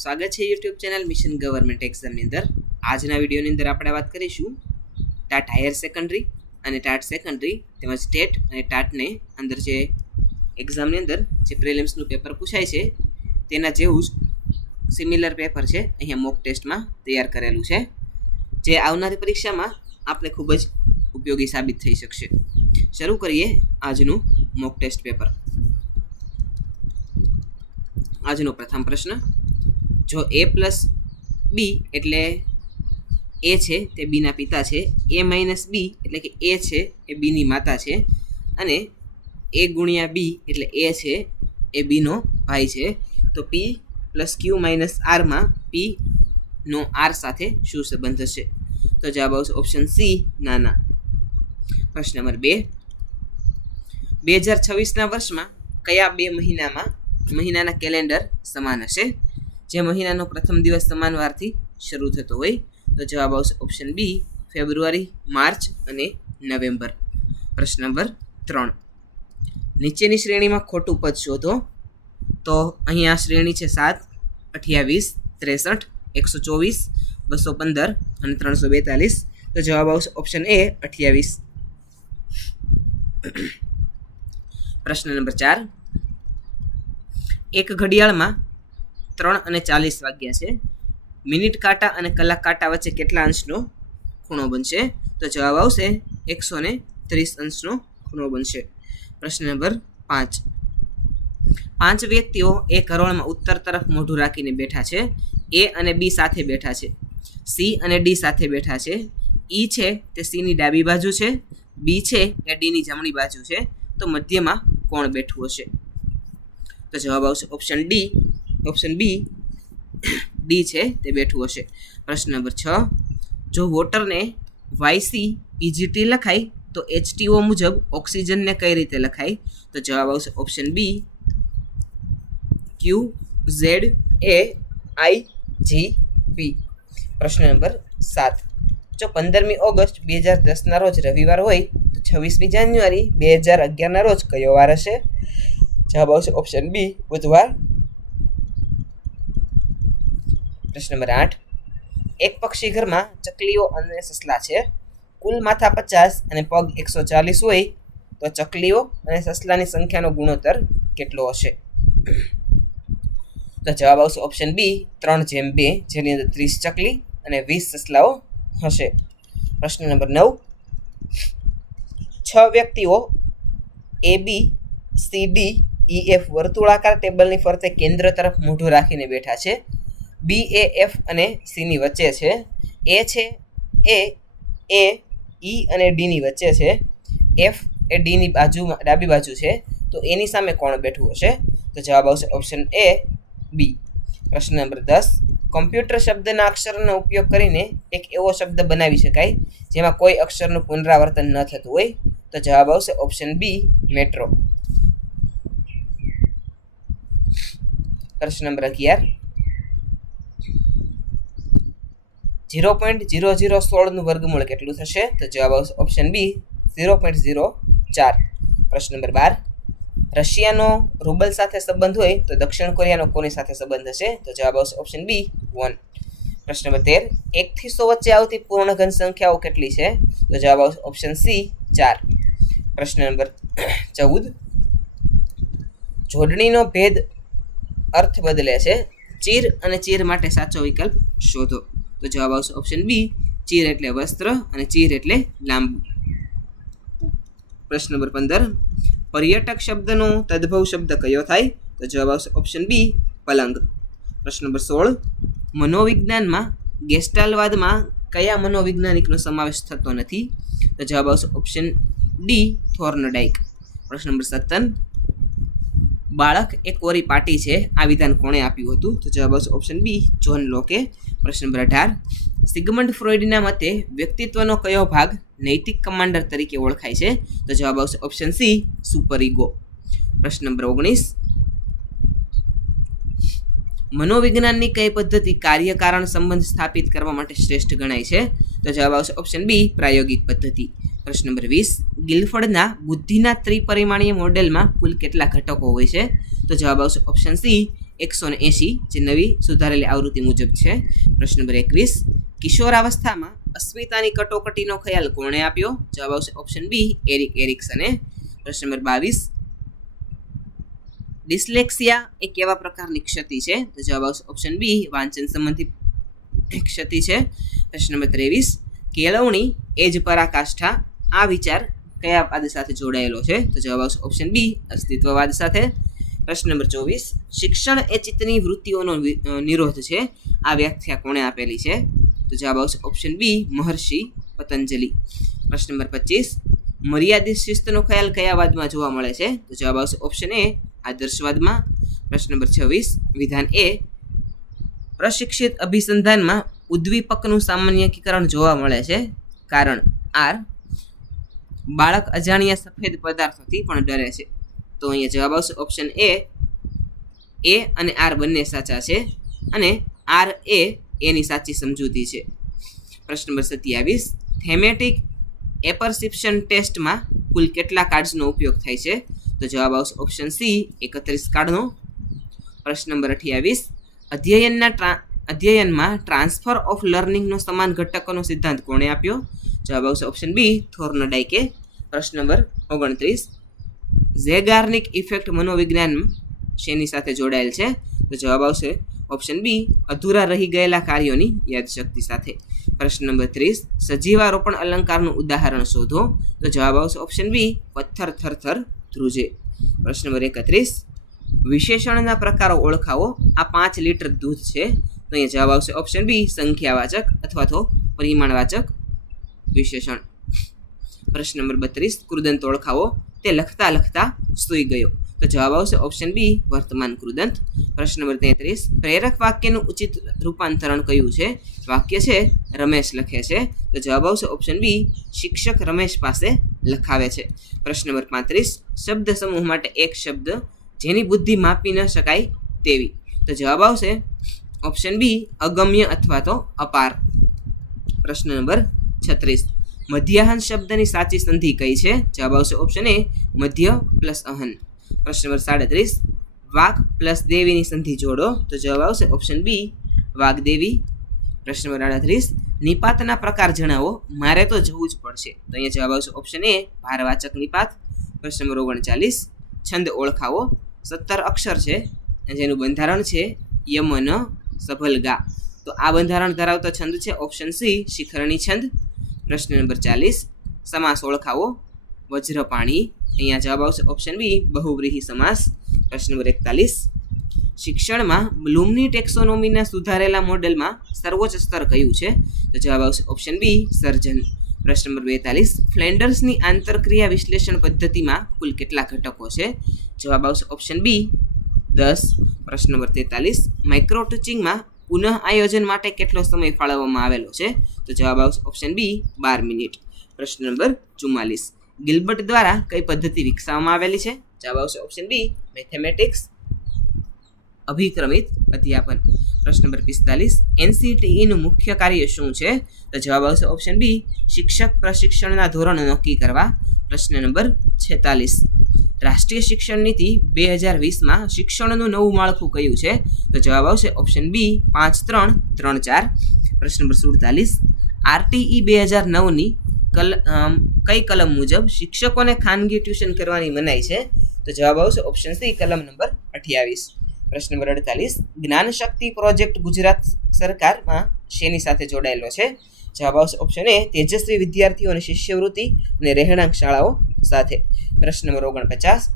સ્વાગત છે YouTube channel mission government એક્ઝામની અંદર. આજના વિડીયોની અંદર આપણે વાત કરીશું ટાટ હાયર સેકન્ડરી અને ટાટ સેકન્ડરી તેમજ સ્ટેટ અને ટાટને અંદર જે એક્ઝામની અંદર જે પ્રિલિમ્સનું પેપર પૂછાય છે તેના જેવું જ સિમિલર પેપર છે અહીંયા મોક ટેસ્ટમાં તૈયાર કરેલું છે, જે આવનારી પરીક્ષામાં આપણે ખૂબ જ ઉપયોગી સાબિત થઈ શકશે. શરૂ કરીએ આજનું મોક ટેસ્ટ પેપર. આજનો પ્રથમ પ્રશ્ન, જો a પ્લસ બી એટલે એ છે તે બીના પિતા છે, a માઇનસ બી એટલે કે એ છે એ બીની માતા છે, અને a ગુણ્યા બી એટલે એ છે એ બીનો ભાઈ છે, તો p પ્લસ ક્યુ માઇનસ આરમાં પીનો આર સાથે શું સંબંધ હશે? તો જવાબ આવશે ઓપ્શન સી, નાના. પ્રશ્ન નંબર 2, 2026ના વર્ષમાં કયા બે મહિનાના કેલેન્ડર સમાન હશે? જે મહિનાનો પ્રથમ દિવસ સમાન વારથી શરૂ થતો હોય, તો જવાબ આવશે ઓપ્શન બી, ફેબ્રુઆરી, માર્ચ અને નવેમ્બર. પ્રશ્ન નંબર 3, નીચેની શ્રેણીમાં ખોટું પદ શોધો. તો અહીંયા શ્રેણી છે 7, 28, 63, 124, 215 અને 342. તો જવાબ આવશે ઓપ્શન એ, 28. પ્રશ્ન નંબર 4, એક ઘડિયાળમાં 3:40 વાગ્યા છે. મિનિટ કાંટા અને કલાક કાંટા વચ્ચે કેટલા અંશનો ખૂણો બનશે? તો જવાબ આવશે 130 અંશનો ખૂણો બનશે. પ્રશ્ન નંબર 5, 5 વ્યક્તિઓ એક હરોળમાં ઉત્તર તરફ મોઢું રાખીને બેઠા છે. એ અને બી સાથે બેઠા છે, સી અને ડી સાથે બેઠા છે. ઈ છે તે સીની ડાબી બાજુ છે, બી છે એ ડીની જમણી બાજુ છે, તો મધ્યમાં કોણ બેઠું હશે? તો જવાબ આવશે ઓપ્શન બી, ડી છે તે બેઠું હશે. પ્રશ્ન નંબર 6, જો વોટરને YCEGT લખાય તો H2O મુજબ ઓક્સિજનને કઈ રીતે લખાય? તો જવાબ આવશે ઓપ્શન બી, QZAIGP. પ્રશ્ન નંબર 7, જો 15મી ઓગસ્ટ 2010ના રોજ રવિવાર હોય તો 26મી જાન્યુઆરી 2011ના રોજ કયો વાર હશે? જવાબ આવશે ઓપ્શન બી, બુધવાર. પ્રશ્ન નંબર 8, એક પક્ષી ઘરમાં ચકલીઓ અને સસલા છે. કુલ માથા 50 અને પગ 140 હોય તો ચકલીઓ અને સસલાની સંખ્યાનો ગુણોત્તર કેટલો હશે? તો જવાબ આવશે ઓપ્શન બી, 3:2, જેની અંદર 30 ચકલી અને 20 સસલાઓ હશે. પ્રશ્ન નંબર 9, 6 વ્યક્તિઓ ABCDEF વર્તુળાકાર ટેબલની ફરતે કેન્દ્ર તરફ મોઢું રાખીને બેઠા છે. બી એ એફ અને સીની વચ્ચે છે. એ છે એ ઈ અને ડીની વચ્ચે છે. એફ એ ડીની બાજુમાં ડાબી બાજુ છે, તો એની સામે કોણ બેઠું હશે? તો જવાબ આવશે ઓપ્શન એ, બી. પ્રશ્ન નંબર 10, કમ્પ્યુટર શબ્દના અક્ષરનો ઉપયોગ કરીને એક એવો શબ્દ બનાવી શકાય જેમાં કોઈ અક્ષરનું પુનરાવર્તન ન થતું હોય, તો જવાબ આવશે ઓપ્શન બી, મેટ્રો. પ્રશ્ન નંબર 11, 0.0016 નું વર્ગમૂળ કેટલું થશે? તો જવાબ આવશે ઓપ્શન બી, 0.04. પ્રશ્ન નંબર 12, રશિયાનો રૂબલ સાથે સંબંધ હોય તો દક્ષિણ કોરિયાનો કોની સાથે સંબંધ હશે? તો જવાબ આવશે ઓપ્શન બી, 1. પ્રશ્ન નંબર 13, 1 થી 100 વચ્ચે આવતી પૂર્ણ ઘન સંખ્યાઓ કેટલી છે? તો જવાબ આવશે ઓપ્શન સી, 4. પ્રશ્ન નંબર 14, જોડણીનો ભેદ અર્થ બદલે છે. ચીર અને ચીર માટે સાચો વિકલ્પ શોધો. તો જવાબ આવશે ઓપ્શન બી, ચીર એટલે વસ્ત્ર અને ચીર એટલે લાંબુ. પ્રશ્ન નંબર 15, પર્યટક શબ્દનો તદ્ભવ શબ્દ કયો થાય? તો જવાબ આવશે ઓપ્શન બી, પલંગ. પ્રશ્ન નંબર 16, મનોવિજ્ઞાનમાં ગેસ્ટાલ્ટવાદમાં કયા મનોવૈજ્ઞાનિકનો સમાવેશ થતો નથી? તો જવાબ આવશે ઓપ્શન ડી, થોર્નડાઇક. પ્રશ્ન નંબર 17, બાળક એ કોરી પાટી છે. આ વિધાન કોણે આપ્યું હતું? તો જવાબ આવશે ઓપ્શન બી, જ્હોન લોકે. પ્રશ્ન નંબર 18, સિગમન્ડ ફ્રોઈડના મતે વ્યક્તિત્વનો કયો ભાગ નૈતિક કમાન્ડર તરીકે ઓળખાય છે? તો જવાબ આવશે ઓપ્શન સી, સુપર ઇગો. પ્રશ્ન નંબર 19, મનોવિજ્ઞાનની કઈ પદ્ધતિ કાર્ય-કારણ સંબંધ સ્થાપિત કરવા માટે શ્રેષ્ઠ ગણાય છે? તો જવાબ આવશે ઓપ્શન બી, પ્રાયોગિક પદ્ધતિ. પ્રશ્ન નંબર 20, ગિલફર્ડના બુદ્ધિના ત્રિપરિમાણીય મોડેલમાં કુલ કેટલા ઘટકો હોય છે? તો જવાબ આવશે ઓપ્શન સી, 180 જે નવી સુધારેલી આવૃત્તિ મુજબ છે. પ્રશ્ન નંબર 21 કિશોરાવસ્થામાં અસ્મિતાની કટોકટીનો ખ્યાલ કોણે આપ્યો? જવાબ આવશે ઓપ્શન બી એરિક એરિક્સને. પ્રશ્ન નંબર 22 ડિસ્લેક્સિયા એ કેવા પ્રકારની ક્ષતિ છે? તો જવાબ આવશે ઓપ્શન બી વાંચન સંબંધી ક્ષતિ છે. પ્રશ્ન નંબર 23 કેળવણી એ જ પરાકાષ્ઠા આ વિચાર કયા વાદ સાથે જોડાયેલો છે? તો જવાબ આવશે ઓપ્શન બી અસ્તિત્વવાદ સાથે. પ્રશ્ન નંબર 24 શિક્ષણ એ ચિત્તની વૃત્તિઓનો નિરોધ છે આ વ્યાખ્યા કોણે આપેલી છે? તો જવાબ આવશે ઓપ્શન બી મહર્ષિ પતંજલિ. પ્રશ્ન નંબર 25 મર્યાદિત શિસ્તનો ખ્યાલ કયા વાદમાં જોવા મળે છે? તો જવાબ આવશે ઓપ્શન એ આદર્શવાદમાં. પ્રશ્ન નંબર 26 વિધાન એ પ્રશિક્ષિત અભિસંધાનમાં ઉદ્દીપકનું સામાન્યકીકરણ જોવા મળે છે. કારણ આર બાળક અજાણ્યા સફેદ પદાર્થોથી પણ ડરે છે. તો અહીંયા જવાબ આવશે ઓપ્શન એ અને આર બંને સાચા છે અને આર એની સાચી સમજૂતી છે. પ્રશ્ન નંબર 27 થેમેટિક એપરસિપ્શન ટેસ્ટમાં કુલ કેટલા કાર્ડ્સનો ઉપયોગ થાય છે? તો જવાબ આવશે ઓપ્શન સી 31 કાર્ડનો. પ્રશ્ન નંબર 28 અધ્યયનમાં ટ્રાન્સફર ઓફ લર્નિંગનો સમાન ઘટકોનો સિદ્ધાંત કોણે આપ્યો? જવાબ આવશે ઓપ્શન બી થોર્નડાઇકે. પ્રશ્ન નંબર 29 ઝેગાર્નિક ઇફેક્ટ મનોવિજ્ઞાન શેની સાથે જોડાયેલ છે? તો જવાબ આવશે ઓપ્શન બી અધૂરા રહી ગયેલા કાર્યોની યાદશક્તિ સાથે. પ્રશ્ન નંબર 30 સજીવારોપણ અલંકારનું ઉદાહરણ શોધો. તો જવાબ આવશે ઓપ્શન બી પથ્થર થરથર ધ્રુજે. પ્રશ્ન નંબર 31 વિશેષણના પ્રકારો ઓળખાવો. આ 5 લીટર દૂધ છે. તો અહીંયા જવાબ આવશે ઓપ્શન બી સંખ્યાવાચક અથવા તો પરિમાણવાચક વિશેષણ. પ્રશ્ન નંબર 32 કૃદંત ઓળખાવો. તે લખતા લખતા સૂઈ ગયો. તો જવાબ આવશે ઓપ્શન બી વર્તમાન કૃદંત. પ્રશ્ન નંબર 33 પ્રેરક વાક્યનું ઉચિત રૂપાંતરણ કયું છે? વાક્ય છે રમેશ લખે છે. તો જવાબ આવશે ઓપ્શન બી શિક્ષક રમેશ પાસે લખાવે છે. પ્રશ્ન નંબર 35 શબ્દ સમૂહ માટે એક શબ્દ જેની બુદ્ધિ માપી ન શકાય તેવી. તો જવાબ આવશે ઓપ્શન બી અગમ્ય અથવા તો અપાર. પ્રશ્ન નંબર 36 મધ્યાહન શબ્દની સાચી સંધિ કઈ છે? જવાબ આવશે ઓપ્શન એ મધ્ય પ્લસ અહન. પ્રશ્ન નંબર 37 વાઘ પ્લસ દેવીની સંધિ જોડો. તો જવાબ આવશે ઓપ્શન બી વાઘદેવી. પ્રશ્ન નંબર 38 નિપાતના પ્રકાર જણાવો. મારે તો જવું જ પડશે. તો અહીંયા જવાબ આવશે ઓપ્શન એ ભારવાચક નિપાત. પ્રશ્ન નંબર 39 છંદ ઓળખાવો. 17 અક્ષર છે જેનું બંધારણ છે યમન સભલગા. તો આ બંધારણ ધરાવતો છંદ છે ઓપ્શન સી શિખરણી છંદ. પ્રશ્ન નંબર 40 સમાસ ઓળખાવો. વજ્રપાણી. અહીંયા જવાબ આવશે ઓપ્શન બી બહુવ્રીહી સમાસ. પ્રશ્ન નંબર 41 શિક્ષણમાં બ્લૂમની ટેક્સોનોમીના સુધારેલા મોડેલમાં સર્વોચ્ચ સ્તર કયું છે? તો જવાબ આવશે ઓપ્શન બી સર્જન. પ્રશ્ન નંબર 42 ફ્લેન્ડર્સની આંતરક્રિયા વિશ્લેષણ પદ્ધતિમાં કુલ કેટલા ઘટકો છે? જવાબ આવશે ઓપ્શન બી 10. પ્રશ્ન નંબર 43 માઇક્રો ટચિંગમાં પુનઃ આયોજન માટે કેટલો સમય ફાળવવામાં આવેલો છે? તો જવાબ આવશે ઓપ્શન બી 12 મિનિટ. પ્રશ્ન નંબર 44 ગિલ્બર્ટ દ્વારા કઈ પદ્ધતિ વિકસાવવામાં આવેલી છે? જવાબ આવશે ઓપ્શન બી મેથેમેટિક્સ અભિક્રમિત અધ્યાપન. પ્રશ્ન નંબર 45 એનસીટીઈનું મુખ્ય કાર્ય શું છે? તો જવાબ આવશે ઓપ્શન બી શિક્ષક પ્રશિક્ષણના ધોરણો નક્કી કરવા. પ્રશ્ન નંબર 46 રાષ્ટ્રીય શિક્ષણ નીતિ 2020માં શિક્ષણનું નવું માળખું કયું છે? તો જવાબ આવશે ઓપ્શન બી 5-3-3-4. પ્રશ્ન નંબર 47 આરટીઈ 2009ની કઈ કલમ મુજબ શિક્ષકોને ખાનગી ટ્યુશન કરવાની મનાઈ છે? તો જવાબ આવશે ઓપ્શન સી કલમ નંબર 28. પ્રશ્ન નંબર 48 જ્ઞાન શક્તિ પ્રોજેક્ટ ગુજરાત સરકારમાં શેની સાથે જોડાયેલો છે? જવાબ આવશે ઓપ્શન એ તેજસ્વી વિદ્યાર્થીઓ અને શિષ્યવૃત્તિ અને રહેણાંક શાળાઓ સાથે. પ્રશ્ન નંબર 49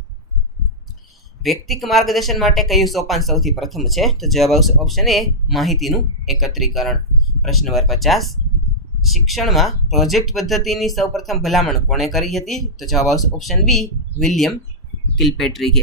વ્યક્તિક માર્ગદર્શન માટે કયું સોપાન સૌથી પ્રથમ છે? તો જવાબ આવશે ઓપ્શન એ માહિતીનું એકત્રીકરણ. પ્રશ્ન નંબર 50 શિક્ષણમાં પ્રોજેક્ટ પદ્ધતિની સૌપ્રથમ ભલામણ કોણે કરી હતી? તો જવાબ આવશે ઓપ્શન બી વિલિયમ કિલપેટ્રિકે.